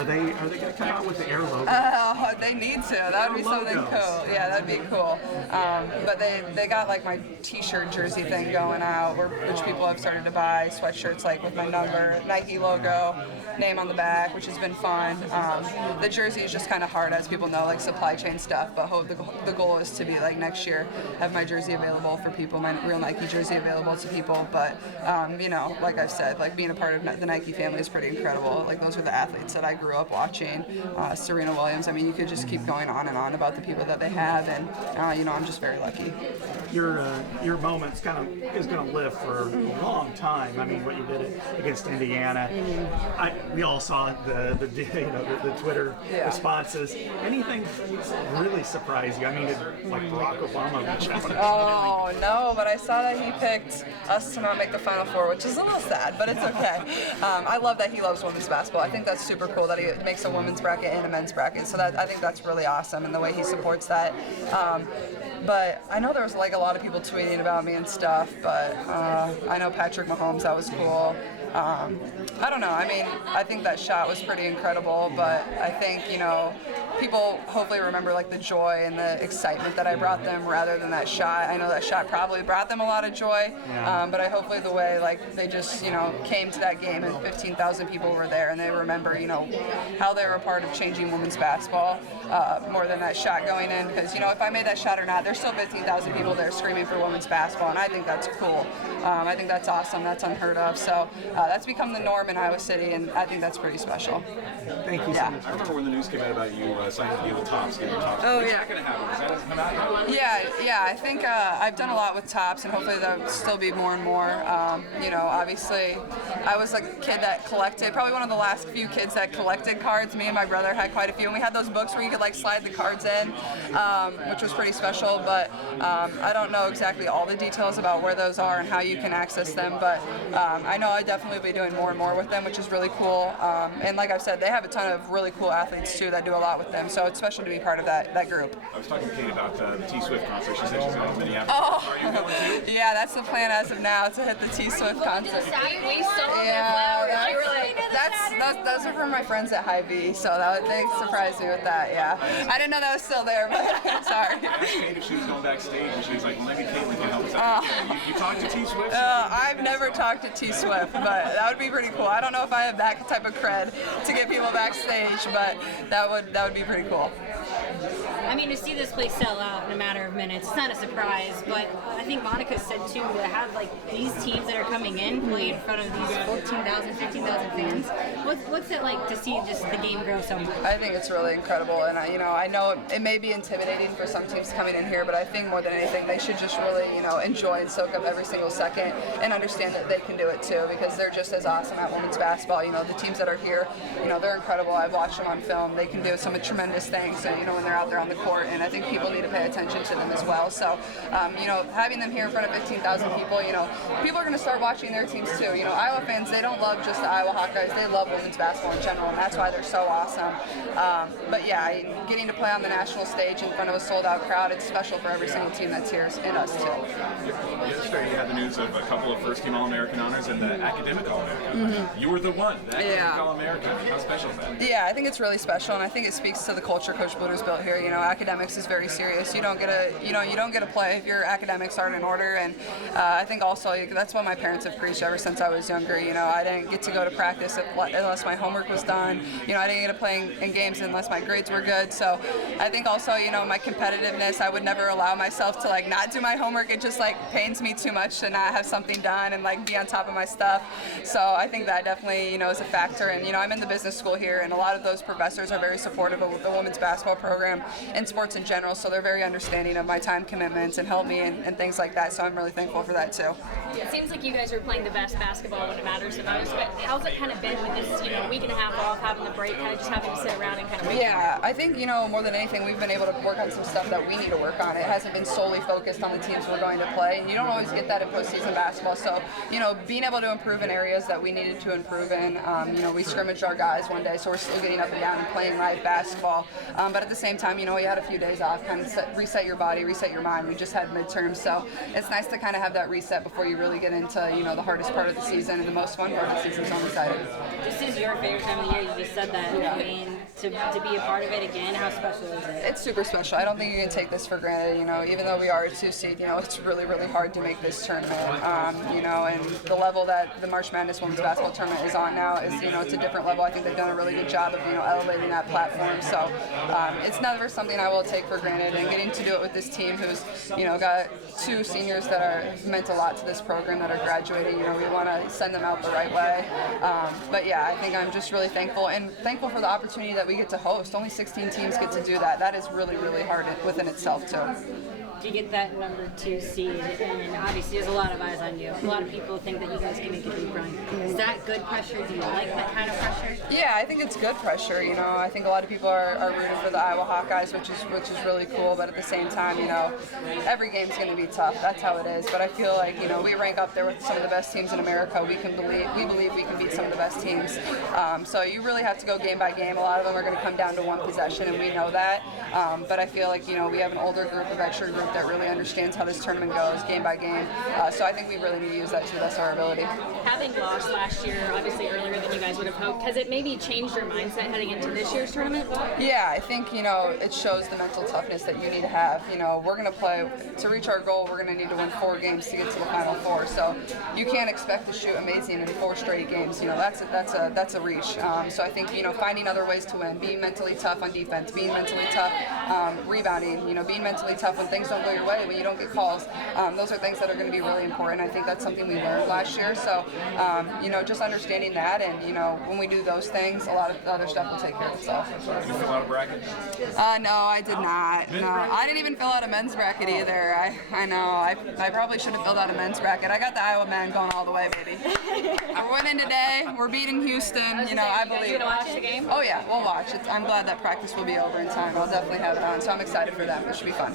Are they going to come out with the Air logo? They need to. That would be something cool. Yeah, that'd be cool. But they got like my T-shirt jersey thing going out, which people have started to buy. Sweatshirts like with my number, Nike logo, name on the back, which has been fun. The jersey is just kind of hard, as people know, like supply chain stuff. But the goal is to be like next year have my jersey available for people, my real Nike jersey available to people. But like I've said, like being a part of the Nike family is pretty incredible. Like those are the athletes that I grew up watching. Serena Williams. I mean, you could just keep going on and on about the people that they have, and I'm just very lucky. Your moments is going to live for a long time. I mean, what you did against Indiana. We all saw the Twitter responses. Anything really surprise you? I mean, like Barack Obama reached out. Oh no, but I saw that he picked us to not make the Final Four, which is a little sad, but it's okay. I love that he loves women's basketball. I think that's super cool that he makes a women's bracket and a men's bracket. So I think that's really awesome, and the way he supports that. But I know there was like a lot of people tweeting about me and stuff, but I know Patrick Mahomes, that was cool. I don't know. I mean, I think that shot was pretty incredible, but I think, people hopefully remember like the joy and the excitement that I brought them rather than that shot. I know that shot probably brought them a lot of joy, but I hopefully the way like they just, came to that game and 15,000 people were there and they remember, how they were a part of changing women's basketball more than that shot going in. Because, if I made that shot or not, there's still 15,000 people there screaming for women's basketball, and I think that's cool. I think that's awesome. That's unheard of. So that's become the norm in Iowa City, and I think that's pretty special. Thank you so much. I remember when the news came out about you signing the deal with Topps, getting your Topps. Oh, When's yeah. that going to happen? Is that doesn't come out yet? Yeah. I think I've done a lot with Topps, and hopefully there'll still be more and more. Obviously, I was like a kid that collected, probably one of the last few kids that collected cards. Me and my brother had quite a few, and we had those books where you could like slide the cards in, which was pretty special. But I don't know exactly all the details about where those are and how you can access them. But I know I definitely will be doing more and more with them, which is really cool. And like I've said, they have a ton of really cool athletes too that do a lot with them. So it's special to be part of that group. I was talking to Kate about the T-Swift concert. She said she's going to Minneapolis. Oh, Are you going too? Yeah, that's the plan as of now, to hit the T-Swift concert. We saw Those are from my friends at High V, so that they surprised me with that. Yeah, I didn't know that was still there, but sorry. I asked Kate if she was going backstage, and she was like, "Well, maybe Caitlin can help us out." You talked to T-Swift? I've never talked to T-Swift, but that would be pretty cool. I don't know if I have that type of cred to get people backstage, but that would be pretty cool. I mean, to see this place sell out in a matter of minutes, it's not a surprise, but I think Monica said too, to have like these teams that are coming in play in front of these 14,000, 15,000 fans. What's it like to see just the game grow so much? I think it's really incredible, and I know it may be intimidating for some teams coming in here, but I think more than anything they should just really enjoy and soak up every single second and understand that they can do it too, because they're just as awesome at women's basketball. The teams that are here, they're incredible. I've watched them on film. They can do some tremendous things, and when they're out there on the court, and I think people need to pay attention to them as well. So, having them here in front of 15,000 people, people are going to start watching their teams too. Iowa fans, they don't love just the Iowa Hawkeyes. They love women's basketball in general, and that's why they're so awesome. But yeah, getting to play on the national stage in front of a sold-out crowd, it's special for every single team that's here, and us too. Yesterday you had the news of a couple of first-team All-American honors and the academic All-American. You were the one, the academic All-American. How special is that? Yeah, I think it's really special, and I think it speaks to the culture Coach Bluder's built here. Academics is very serious. You don't get a play if your academics aren't in order, and I think also that's what my parents have preached ever since I was younger. I didn't get to go to practice unless my homework was done. I didn't get to play in games unless my grades were good. So I think also, my competitiveness, I would never allow myself to not do my homework. It just pains me too much to not have something done and be on top of my stuff. So I think that definitely is a factor. And I'm in the business school here, and a lot of those professors are very supportive of the women's basketball program and sports in general. So they're very understanding of my time commitments and help me and things like that. So I'm really thankful for that too. It seems like you guys are playing the best basketball when it matters the most. But how's it kind of been with this, week and a half off, having the break, kind of just having to sit around and kind of wait? Yeah, I think more than anything, we've been able to work on some stuff that we need to work on. It hasn't been solely focused on the teams we're going to play. You don't always get that in postseason basketball. So being able to improve in areas that we needed to improve in. We scrimmaged our guys one day, so we're still getting up and down and playing live basketball. But at the same time, you had a few days off, kind of reset your body, reset your mind. We just had midterms, so it's nice to kind of have that reset before you really get into, the hardest part of the season and the most fun part of the season. So I'm excited. This is your favorite time of the year. You just said that. Yeah. I mean, to be a part of it again, how special is it? It's super special. I don't think you can take this for granted. Even though we are a 2 seed, it's really, really hard to make this tournament. And the level that the March Madness Women's Basketball Tournament is on now is, it's a different level. I think they've done a really good job of, elevating that platform. So it's never something I will take for granted. And getting to do it with this team who's, got 2 seniors that have meant a lot to this program that are graduating. We want to send them out the right way. But yeah, I think I'm just really thankful for the opportunity that we get to host. Only 16 teams get to do that. That is really, really hard within itself too. You get that number 2 seed, and obviously there's a lot of eyes on you. A lot of people think that you guys can make a deep run. Is that good pressure? Do you like that kind of pressure? Yeah, I think it's good pressure. I think a lot of people are rooting for the Iowa Hawkeyes, which is really cool. But at the same time, every game's going to be tough. That's how it is. But I feel like we rank up there with some of the best teams in America. We believe we can beat some of the best teams. So you really have to go game by game. A lot of them are going to come down to one possession, and we know that. But I feel like we have an older group, a veteran group that really understands how this tournament goes game by game. So I think we really need to use that to the best of our ability. Having lost last year, obviously earlier than you guys would have hoped, has it maybe changed your mindset heading into this year's tournament? Yeah, I think, it shows the mental toughness that you need to have. We're going to play, to reach our goal, we're going to need to win 4 games to get to the Final Four. So you can't expect to shoot amazing in 4 straight games. That's a reach. So I think, finding other ways to win, being mentally tough on defense, being mentally tough rebounding, being mentally tough when things don't go your way, when you don't get calls. Those are things that are going to be really important. I think that's something we learned last year. So, just understanding that, and when we do those things, a lot of the other stuff will take care of itself. Did you fill out a bracket? No, I did not. No, I didn't even fill out a men's bracket either. I know. I probably should have filled out a men's bracket. I got the Iowa men going all the way, baby. I'm winning today. We're beating Houston. I believe. You gonna watch the game? Oh yeah, we'll watch. I'm glad that practice will be over in time. I'll definitely have it on. So I'm excited for that. It should be fun.